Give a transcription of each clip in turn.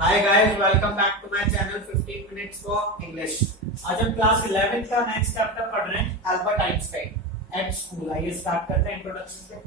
Hi guys, welcome back to my channel 15 minutes for English. आज हम class 11 का next chapter पढ़ रहे हैं, अल्बर्ट आइंस्टाइन एट स्कूल। आइए स्टार्ट करते हैं इंट्रोडक्शन से।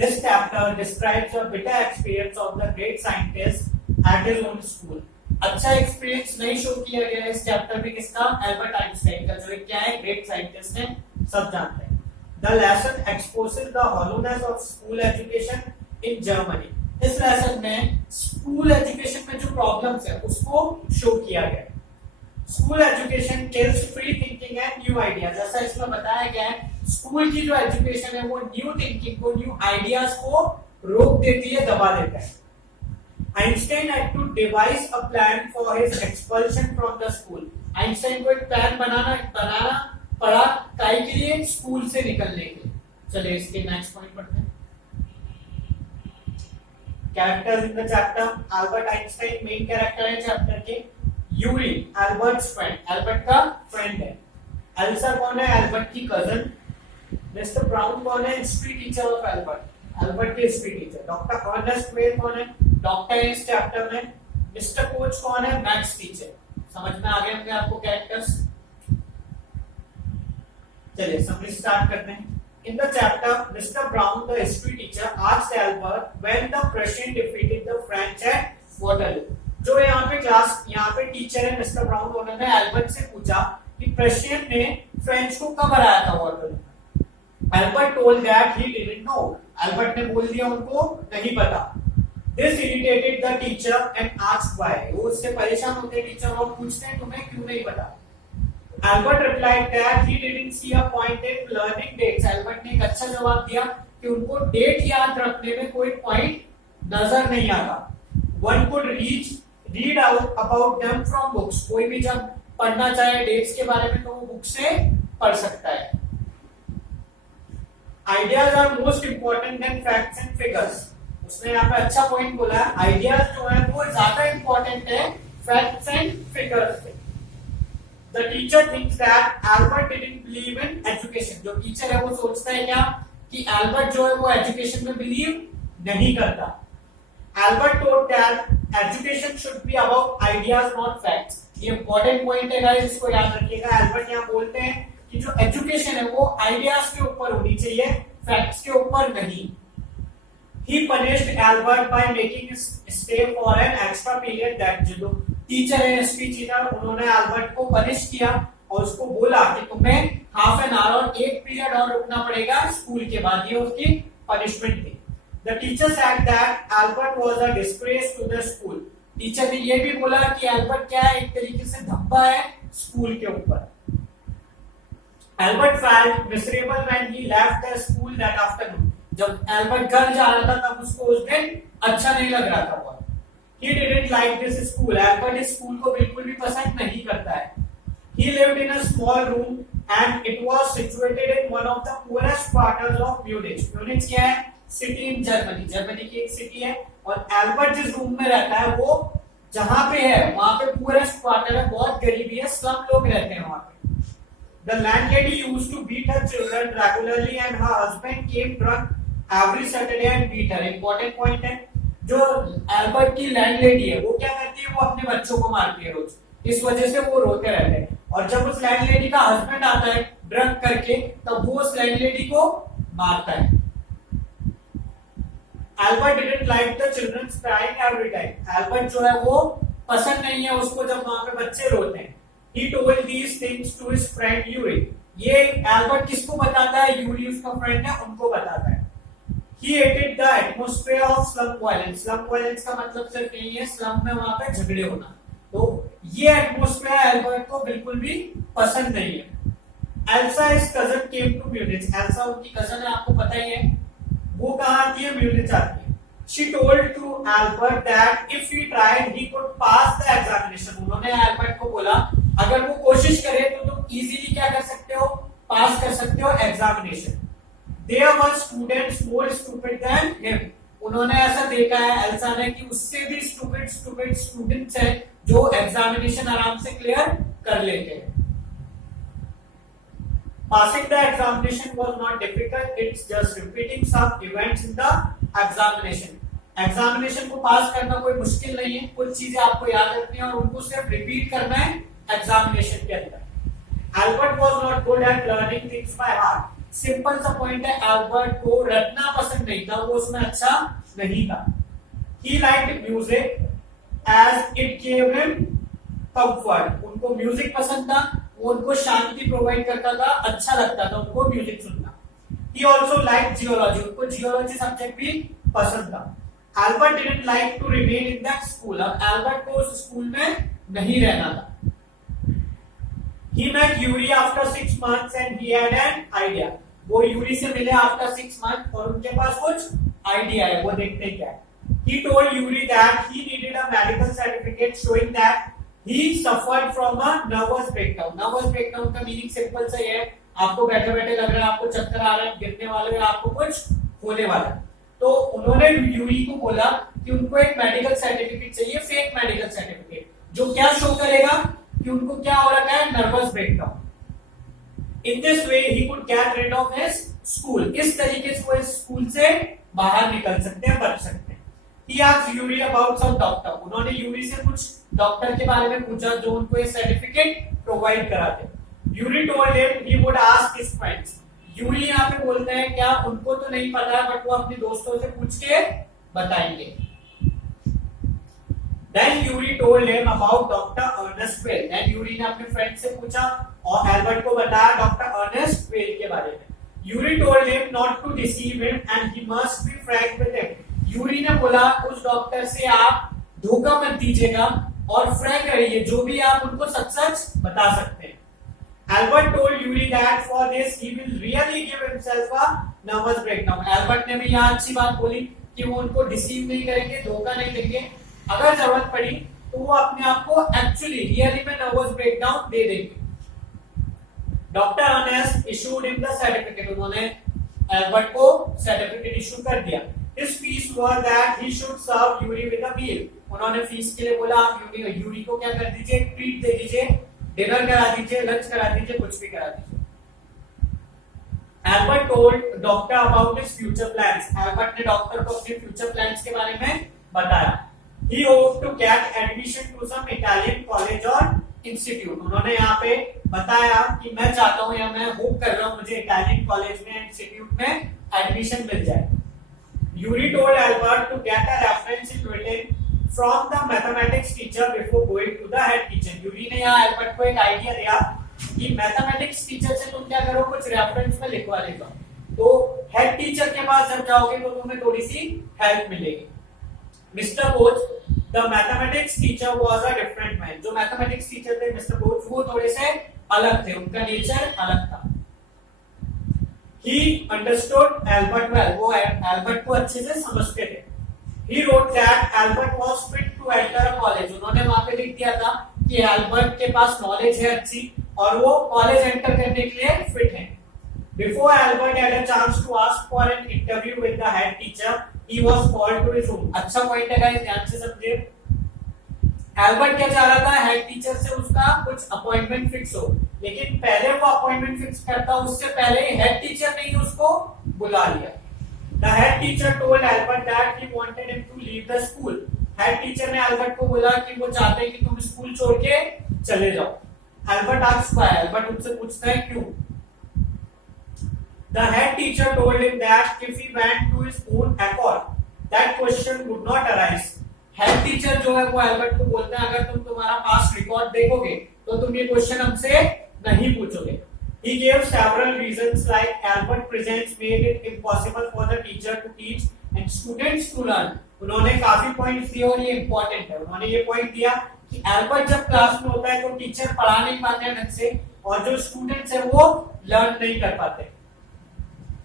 This chapter describes a bitter experience of the great scientist at his own school. अच्छा एक्सपीरियंस नहीं शो किया गया है इस चैप्टर में किसका? अल्बर्ट आइंस्टाइन का, जो क्या है ग्रेट साइंटिस्ट है, सब जानते हैं। The lesson exposes the hollowness of school education in Germany. इस लेसन में स्कूल एजुकेशन में जो प्रॉब्लम्स है उसको शो किया गया। School education kills free thinking and new ideas. जैसा इसमें बताया गया है, स्कूल की जो एजुकेशन है वो न्यू थिंकिंग को, न्यू आइडियाज को रोक देती है, दबा देता है। Einstein had to devise a plan for his expulsion from the school. Einstein को एक प्लान बनाना पड़ा काहे के लिए? स्कूल से निकलने के लिए। चलिए इसके नेक्स्ट पॉइंट पढ़ते हैं। Characters in the chapter. Albert Einstein main character है चैप्टर के। यूरी एल्बर्ट्स फ्रेंड, एल्बर्ट का फ्रेंड है। एल्सा कौन है? एल्बर्ट की कजन। मिस्टर ब्राउन कौन है? History teacher of Albert, Albert के history teacher. Doctor Ernest Weil कौन है? डॉक्टर है इस चैप्टर में। मिस्टर कोच कौन है? Maths teacher. समझ में आ गए होंगे आपको कैरेक्टर्स। चलिए समरी स्टार्ट करते हैं। In the chapter, Mr. Brown, the history teacher, asked Albert when the Prussians defeated the French at Waterloo. जो यहाँ पे टीचर है मिस्टर ब्राउन, उन्होंने एल्बर्ट से पूछा कि प्रशियन ने फ्रेंच को कब हराया था Waterloo. Albert told that he didn't know. Albert ने बोल दिया उनको नहीं पता। This irritated the teacher and asked why. वो उससे परेशान होते टीचर और पूछते हैं तुम्हें क्यों नहीं पता। Albert replied that he didn't see a point in learning dates. Albert ने एक अच्छा जवाब दिया कि उनको डेट याद रखने में कोई पॉइंट नजर नहीं आता। One could read out about them from books. कोई भी जब पढ़ना चाहे डेट्स के बारे में तो वो बुक से पढ़ सकता है। Ideas are most important than facts and figures. उसने यहाँ पे अच्छा पॉइंट बोला है, आइडियाज जो है वो ज्यादा इंपॉर्टेंट है फैक्ट्स एंड फिगर्स से। The teacher thinks that Albert didn't believe in education. जो टीचर है वो सोचता है क्या कि एल्बर्ट जो है वो एजुकेशन में बिलीव नहीं करता। Albert taught that education should be about ideas not facts. ये इंपॉर्टेंट पॉइंट है गाइस, इसको याद रखिएगा। एल्बर्ट यहाँ बोलते हैं कि जो एजुकेशन है वो आइडियाज के ऊपर होनी चाहिए, फैक्ट्स के ऊपर नहीं। He punished Albert by making him stay for an extra period that जो टीचर है हिस्ट्री टीचर, उन्होंने एल्बर्ट को पनिश किया और उसको बोला कि तुम्हें हाफ एन आवर और एक पीरियड और रुकना पड़ेगा स्कूल के बाद। ये उसकी पनिशमेंट थी। The teacher said that Albert was a disgrace to the school. Teacher ने ये भी बोला कि एल्बर्ट क्या है, एक तरीके से धब्बा है स्कूल के ऊपर। Albert felt miserable when he left the school that afternoon. जब एल्बर्ट घर जा रहा था तब उसको उस दिन अच्छा नहीं लग रहा था बहुत। He didn't like this school. Albert इस स्कूल को बिल्कुल भी पसंद नहीं करता है। He lived in a small room and it was situated in one of the poorest quarters of Munich. Munich क्या है? सिटी इन जर्मनी, जर्मनी की एक सिटी है। और एल्बर्ट जिस रूम में रहता है वो जहां पे है वहां पे पूरेस्ट क्वार्टर है, बहुत गरीबी है, स्लम लोग रहते हैं वहां पे। The landlady used to beat her children regularly and her husband came drunk every Saturday and beat her. Important point है, जो एल्बर्ट की लैंडलेडी है वो क्या करती है, वो अपने बच्चों को मारती है रोज, इस वजह से वो रोते रहते हैं। और जब उस लैंडलेडी का हस्बैंड आता है ड्रंक करके तब वो उस लैंडलेडी को मारता है। Albert didn't like the childrens crying every time. Albert जो है वो पसंद नहीं है उसको जब वहां पे बच्चे रोते हैं। He told these things to his friend Yuri. ये एल्बर्ट किसको बताता है? यूरी उसका फ्रेंड है, उनको बताता है। He hated the atmosphere of slum violence. Slum violence का मतलब सिर्फ यही है स्लम में वहां पे झगड़े होना। तो ये एटमोस्फेयर एल्बर्ट को बिल्कुल भी पसंद नहीं है। Elsa is cousin came to Munich. Elsa उनकी कजन है, आपको पता ही है। वो कहाँ आती है? म्यूनिच आती है। She told to Albert that if he tried he could pass the examination. उन्होंने एल्बर्ट को बोला अगर वो कोशिश करे तो तुम इजीली क्या कर सकते हो? पास कर सकते हो examination. There were students more stupid than him. उन्होंने ऐसा देखा है एल्सा ने कि उससे भी स्टूपिड स्टूडेंट्स हैं जो एग्जामिनेशन आराम से क्लियर कर लेते हैं। Passing the examination was not difficult. It's just repeating some events in the examination. Examination को पास करना कोई मुश्किल नहीं है, कुछ चीजें आपको याद रखनी है और उनको सिर्फ रिपीट करना है एग्जामिनेशन के अंदर। Albert was not good at learning things by heart. Simple सा पॉइंट है, एल्बर्ट को रटना पसंद नहीं था, वो उसमें अच्छा नहीं था। He liked music as it gave him comfort. उनको म्यूजिक पसंद था, वो उनको शांति प्रोवाइड करता था, अच्छा लगता था उनको म्यूजिक सुनना। He also liked geology, उनको जियोलॉजी सब्जेक्ट भी पसंद था। Albert didn't like to remain in that school, अब एल्बर्ट को उस स्कूल में नहीं रहना था। He met Yuri after 6 months and he had an idea, वो यूरी से मिले after 6 months और उनके पास कुछ आइडिया है, वो देखते हैं क्या। He told Yuri that he needed a medical certificate showing that he suffered from a nervous breakdown। nervous breakdown का मीनिंग सिंपल सा है, आपको बैठे बैठे लग रहा है, आपको चक्कर आ रहा है, गिरने वाले हैं, आपको कुछ होने वाला है। तो उन्होंने यूरी को बोला कि उनको एक मेडिकल सर्टिफिकेट चाहिए, फेक मेडिकल सर्टिफिकेट, जो क्या शो करेगा कि उनको क्या हो रखा है, nervous breakdown. In this way he could get rid of his school. इस तरीके से वो इस स्कूल से बाहर निकल सकते हैं, बच सकते हैं। He asked Yuri about some doctor। उन्होंने यूरी से कुछ डॉक्टर के बारे में पूछा जो उनको ये सर्टिफिकेट प्रोवाइड कराते। Yuri told him he would ask his friends। Yuri यहाँ पे बोलते हैं क्या उनको तो नहीं पता है, बट वो अपने दोस्तों से पूछ के बताएंगे। Then Yuri told him about Dr. Ernest Weil। Then Yuri ने अपने फ्रेंड से पूछा और एल्बर्ट को बताया डॉक्टर अर्नेस्ट वेल के बारे में। Yuri told him not to deceive him and he must be frank with him। Yuri ने बोला उस डॉक्टर से आप धोखा मत दीजिएगा और फ्रैंक रहिए, जो भी आप उनको सच सच बता सकते हैं। Albert told Yuri that for this he will really give himself a nervous breakdown। Albert ने भी यहाँ अच्छी बात बोली कि वो उनको डिसीव नहीं करेंगे, धोखा नहीं देंगे, अगर जरूरत पड़ी तो वो अपने आप को एक्चुअली रियली में नर्वस ब्रेकडाउन दे देंगे। Doctor Ernest issued him the certificate. उन्होंने एल्बर्ट को सर्टिफिकेट इशू कर दिया। His fees were that he should serve Yuri with a meal। उन्होंने फीस के लिए बोला आप यूरी को क्या कर दीजिए, ट्रीट दे दीजिए, डिनर करा दीजिए, लंच करा दीजिए, कुछ भी करा दीजिए। Albert told doctor about his future plans. Albert ने डॉक्टर को अपने फ्यूचर प्लान्स के बारे में बताया। He hope to get admission to some Italian college और इंस्टीट्यूट। उन्होंने यहाँ पे बताया कि मैं चाहता हूँ या मैं होप कर रहा हूँ मुझे इटालियन कॉलेज में, इंस्टीट्यूट में एडमिशन मिल जाए। Yuri told Albert to get a reference in written from the mathematics teacher before going to the head teacher। Yuri ने यहाँ एल्बर्ट को एक आइडिया दिया कि मैथमेटिक्स टीचर से तुम क्या करो, कुछ रेफरेंस में लिखवा लेगा, तो हेड टीचर के पास जब जाओगे तो तुम्हें थोड़ी सी हेल्प मिलेगी। मिस्टर बोच the mathematics teacher was a different man. जो मैथमेटिक्स टीचर थे मिस्टर बोच, वो थोड़े से अलग थे, उनका नेचर अलग था। He understood Albert well। वो एल्बर्ट को अच्छे से समझते थे। He wrote that Albert was fit to enter a college। उन्होंने वहां पे लिख दिया था कि एल्बर्ट के पास नॉलेज है अच्छी और वो कॉलेज एंटर करने के लिए फिट है। Before Albert had a chance to ask for an interview with the head teacher, he was called to his room। अच्छा पॉइंट है गाइस, ध्यान से समझिए। एल्बर्ट क्या चाह रहा था, हेड टीचर से उसका कुछ अपॉइंटमेंट फिक्स हो, लेकिन पहले वो अपॉइंटमेंट फिक्स करता उससे पहले हेड टीचर ने ही उसको बुला लिया। The head teacher told Albert that he wanted him to leave the school. Head teacher ने एल्बर्ट को बोला कि वो चाहते हैं कि तुम स्कूल छोड़ के चले जाओ। Albert asked why. एल्बर्ट उनसे पूछता है क्यों। The head teacher told him that if he went to his own accord that question would not arise. Head teacher जो है वो एल्बर्ट को बोलता है अगर तुम तुम्हारा पास्ट रिकॉर्ड देखोगे तो तुम ये क्वेश्चन हमसे नहीं पूछोगे। He gave several reasons like Albert presence made it impossible for the teacher to teach and students to learn। उन्होंने काफी पॉइंट्स दिए और ये इंपॉर्टेंट है। उन्होंने ये पॉइंट दिया कि एल्बर्ट जब क्लास में होता है तो टीचर पढ़ा नहीं पाते हैं ढंग से और जो स्टूडेंट्स है वो लर्न नहीं कर पाते।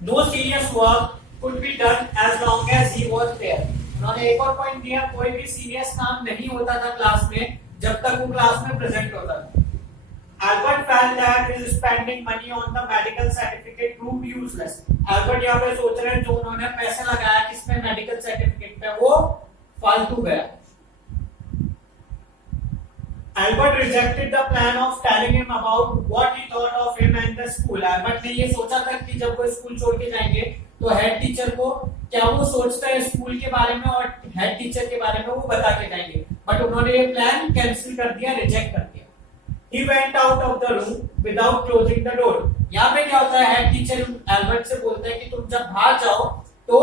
No serious work could be done as long as he was there। उन्होंने एक और पॉइंट दिया, कोई भी सीरियस काम नहीं होता था क्लास में जब तक वो क्लास में प्रेजेंट होता था। Albert felt that his spending money on the medical certificate proved useless। Albert यहाँ पे सोच रहे हैं जो उन्होंने पैसे लगाया किसमें, मेडिकल सर्टिफिकेट पे, वो फालतू गया। Albert rejected the plan of telling him about what he thought of him and the school। Albert ने ये सोचा था कि जब वो स्कूल छोड़ के जाएंगे तो हेड टीचर को क्या वो सोचता है स्कूल के बारे में और हेड टीचर के बारे में, वो बता के जाएंगे, बट उन्होंने ये प्लान कैंसिल कर दिया, रिजेक्ट कर दिया। He went out of the room without closing the door. यहाँ पे क्या होता है, हेड टीचर एल्बर्ट से बोलता है कि तुम जब बाहर जाओ तो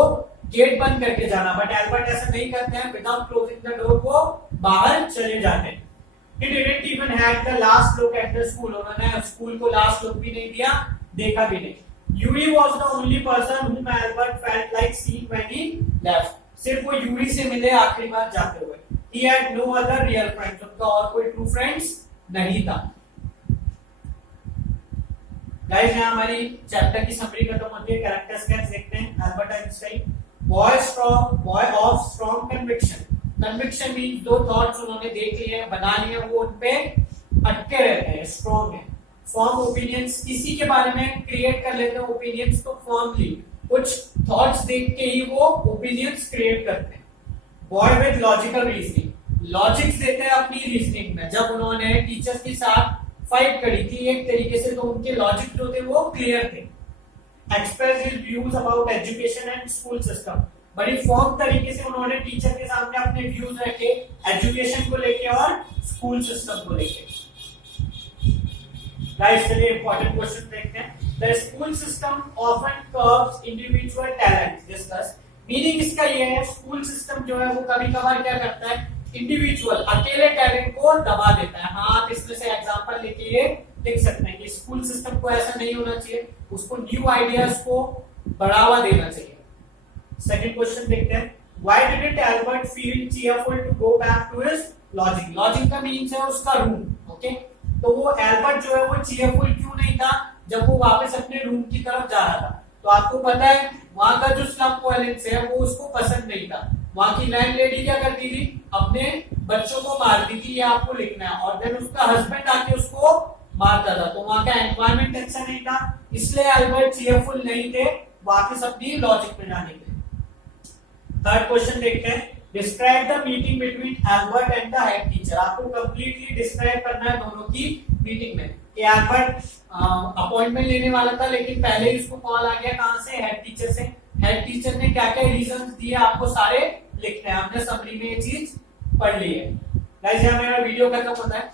गेट बंद करके जाना, बट एल्बर्ट ऐसा नहीं करते हैं, विदाउट क्लोजिंग द डोर वो बाहर चले जाते हैं। He didn't even had the last look at the school. उन्होंने स्कूल को लास्ट लुक भी नहीं दिया, देखा भी नहीं। Yuri was the only person whom Albert felt like seeing when he left. सिर्फ वो यूरी से मिले आखिरी बार जाते हुए। He had no other real friends. उनका और कोई ट्रू फ्रेंड्स नहीं था। गाइस यहाँ हमारी चैप्टर की समरी खत्म होती है। कैरेक्टर स्केच देखते हैं। Albert Einstein, boy of strong conviction. Conviction means दो थॉट्स उन्होंने देख लिए हैं, बना लिए हैं, वो उनपे अटके रहते हैं, स्ट्रॉन्ग है। फॉर्म ओपिनियंस, किसी के बारे में क्रिएट कर लेते हैं ओपिनियंस तो फॉर्मली, कुछ थॉट्स देख के ही वो ओपिनियंस क्रिएट करते हैं। Boy with logical reasoning, logics देते हैं अपनी रीजनिंग में। जब उन्होंने टीचर्स के साथ फाइट करी थी एक तरीके से, तो उनके लॉजिक जो थे वो क्लियर थे। Express his views about education and school system, बड़ी फॉर्म तरीके से उन्होंने टीचर के सामने अपने व्यूज रखे एजुकेशन को लेके और स्कूल सिस्टम को लेके। गाइस चलिए इंपॉर्टेंट क्वेश्चन देखते हैं। The school system often curves individual talent discuss. Meaning इसका ये है, स्कूल सिस्टम जो है वो कभी कभार क्या करता है, इंडिविजुअल अकेले टैलेंट को दबा देता है। हाँ, आप इसमें से एग्जांपल लेके ये लिख सकते हैं कि स्कूल सिस्टम को ऐसा नहीं होना चाहिए, उसको न्यू आइडियाज को बढ़ावा देना चाहिए। सेकंड क्वेश्चन देखते हैं। Why didn't Albert feel cheerful to go back to his logic. Logic का मीन्स है उसका रूम, ओके। तो वो एल्बर्ट जो है वो चीयरफुल क्यों नहीं था जब वो वापस अपने रूम की तरफ जा रहा था। तो आपको पता है वहां का जो स्लम वायलेंस है वो उसको पसंद नहीं था। वहां की लैंडलेडी क्या करती थी, अपने बच्चों को मारती थी, ये आपको लिखना है। और देन उसका हस्बैंड आके उसको मारता था, तो वहां का एनवायरमेंट अच्छा नहीं था, इसलिए एल्बर्ट चीयरफुल नहीं थे वापस अपनी लॉजिक में जाने के लिए। थर्ड क्वेश्चन देखते हैं। Describe the meeting between Albert and the head teacher. आपको कंप्लीटली डिस्क्राइब करना है दोनों की मीटिंग में। एल्बर्ट अपॉइंटमेंट लेने वाला था, लेकिन पहले ही उसको कॉल आ गया, कहां से, हेड टीचर से। हेड टीचर ने क्या क्या रीजंस दिए आपको सारे लिखने हैं। हमने समरी में ये चीज पढ़ ली है। गाइस यहाँ मेरा वीडियो खत्म होता है।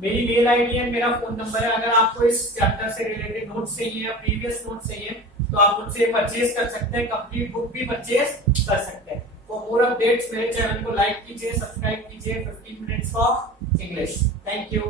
मेरी मेल आईडी है, मेरा फोन नंबर है। अगर आपको इस चैप्टर से रिलेटेड नोट्स चाहिए या प्रीवियस नोट्स चाहिए तो आप मुझसे परचेज कर सकते हैं, कंप्लीट बुक भी परचेज कर सकते हैं। फॉर मोर अपडेट्स मेरे चैनल को लाइक कीजिए, सब्सक्राइब कीजिए। 15 minutes of English. Thank you.